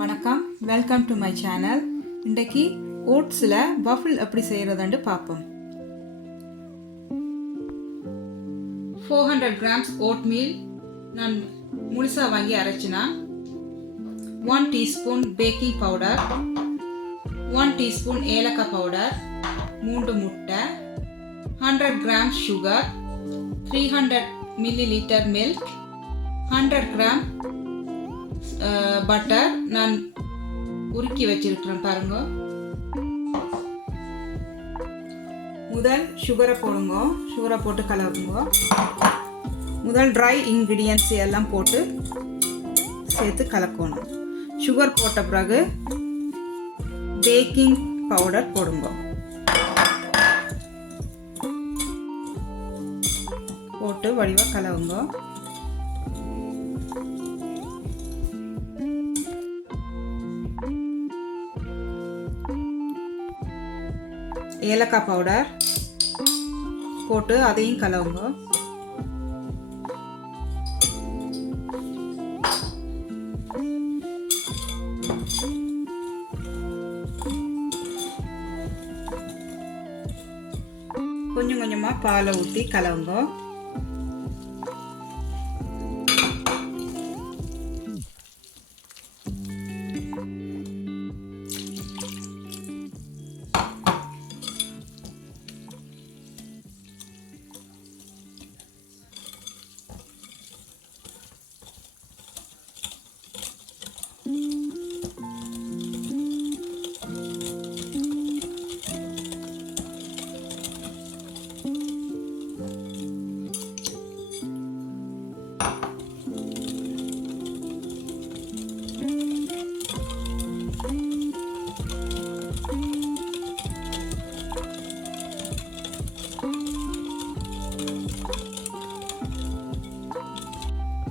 வணக்கம், welcome to my channel. இன்றைக்கு ஓட்ஸில் வஃபிள் எப்படி செய்கிறதுன்னு பார்ப்போம். 400 கிராம்ஸ் ஓட் மீல் நான் முழுசாக வாங்கி அரைச்சினா, 1 டீஸ்பூன் பேக்கிங் பவுடர், 1 டீஸ்பூன் ஏலக்காய் பவுடர், 3 முட்டை, 100 gram sugar, 300 millilitre milk, 100 gram butter நான் உருக்கி வச்சிருக்கிறேன் பாருங்க. முதல் சுகரை போடுங்க. சுகரை போட்டு கலக்குங்க. முதல் ட்ரை இன்கிரீடியன்ஸ் எல்லாம் போட்டு சேர்த்து கலக்கணும். சுகர் போட்ட பிறகு பேக்கிங் பவுடர் போடுங்க. போட்டு வடிவாக கலவுங்க. ஏலக்காய் பவுடர் போட்டு அதையும் கலவுங்க. கொஞ்சம் கொஞ்சமாக பாலை ஊற்றி கலவுங்க.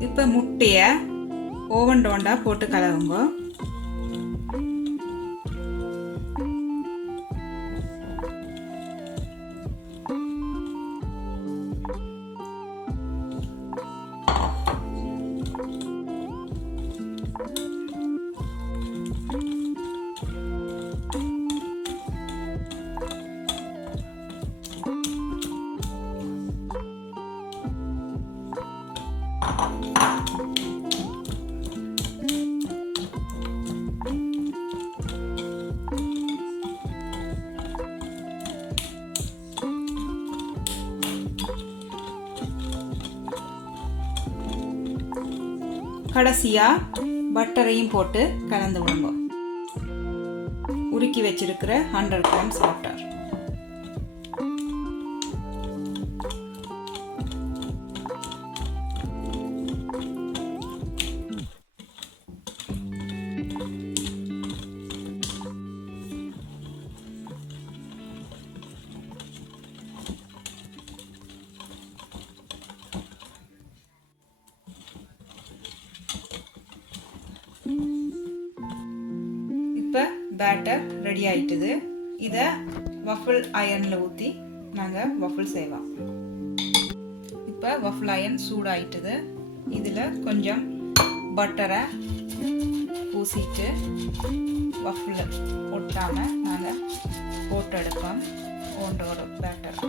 இப்போ முட்டையை ஓவன் டோண்டா போட்டு கலவுங்க. கடைசியாக பட்டரையும் போட்டு கலந்து விடுங்க. உருக்கி வச்சிருக்கிற 100 கிராம்ஸ் பட்டர். இப்போ பேட்டர் ரெடி ஆயிட்டுது. இதை வஃபிள் அயனில் ஊற்றி நாங்கள் வஃபிள் செய்வோம். இப்போ வஃபிள் அயன் சூடாயிட்டுது. இதில் கொஞ்சம் பட்டரை பூசிட்டு வஃபிள் ஒட்டாமல் நாங்கள் போட்டு எடுப்போம். ஒரு பேட்டர்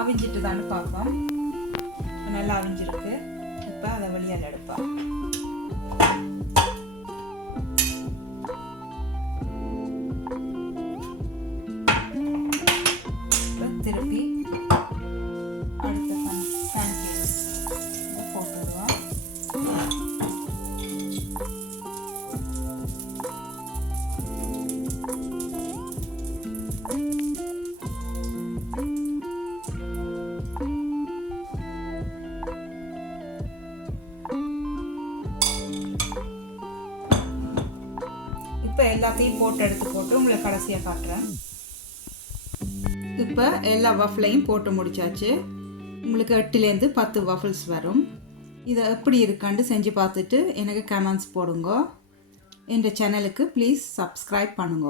அவிஞ்சிட்டு தான் பார்ப்போம். நல்லா அவிஞ்சிருக்கு. இப்போ அதை வெளியால் எடுப்போம். திருப்பி அடுத்த பேன்கேக்ஸ் போட்டுடுவோம். இப்போ எல்லாத்தையும் போட்டு எடுத்து போட்டு உங்களுக்கு கடைசியாக காட்டுறேன். இப்போ எல்லா வஃப்லையும் போட்டு முடிச்சாச்சு. உங்களுக்கு 8லேருந்து 10 வஃபிள்ஸ் வரும். இதை எப்படி இருக்கான்னு செஞ்சு பார்த்துட்டு எனக்கு கமெண்ட்ஸ் போடுங்க. என் சேனலுக்கு ப்ளீஸ் சப்ஸ்கிரைப் பண்ணுங்க.